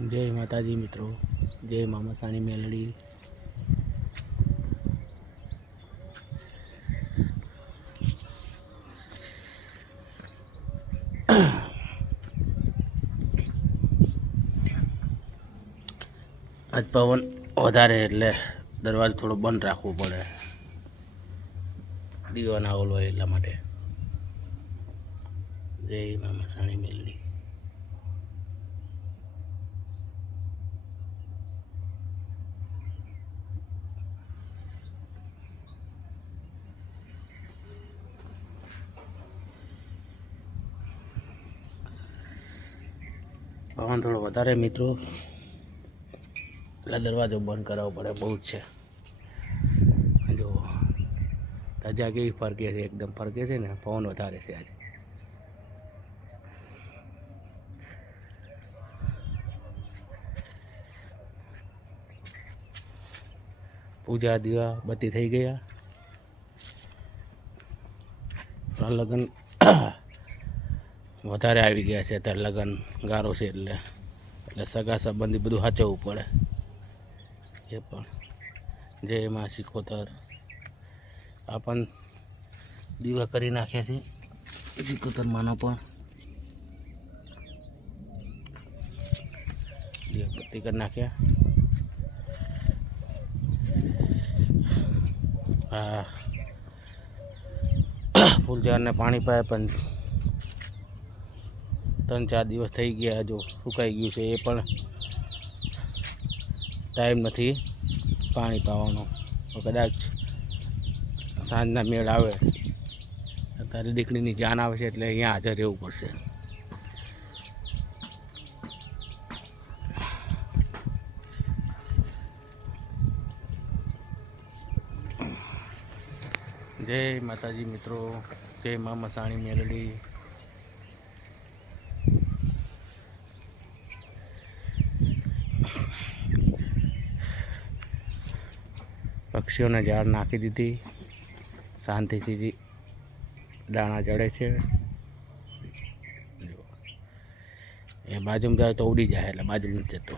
जय माताजी मित्रों, जय माँ मसाणी मेलडी। आज पवन वधारे એટલે દરવાજો થોડો બંધ રાખવો પડે, દીવા ના ઓલો એટલા માટે। જય મા મસાણી મેલડી। પવન થોડો વધારે મિત્રો એટલે દરવાજો બંધ કરાવવો પડે, બહુ જ છે। જો તાજા કેવી ફરકે છે, એકદમ ફરકે છે ને, પવન વધારે છે આજે। પૂજા દીવા બત્તી થઈ ગયા। લગન વધારે આવી ગયા છે અત્યારે, લગન ગારો છે એટલે સગા સંબંધી બધું સાચવવું પડે એ પણ। જય માં સિકોતર। આ પણ દીવા કરી નાખ્યા છે સિકોતર માનો પણ દીવા બત્તી કરી નાખ્યા। આ ફૂલઝાડને પાણી પાય પણ 3-4 દિવસ થઈ ગયા, જો સુકાઈ ગયું છે, એ પણ ટાઈમ નથી પાણી પાવાનો। કદાચ સાંજના મેળ આવે, અત્યારે દીકરીની જાન આવે છે એટલે અહીંયા હાજર રહેવું પડશે। जय माताजी मित्रों, जय माँ मसाणी मेलडी। पक्षियों ने झाड़ नाखी दीधी, शांति थी दाणा चढ़े छे। ये बाजू में जाए तो उड़ी जाए, बाजू में जतो।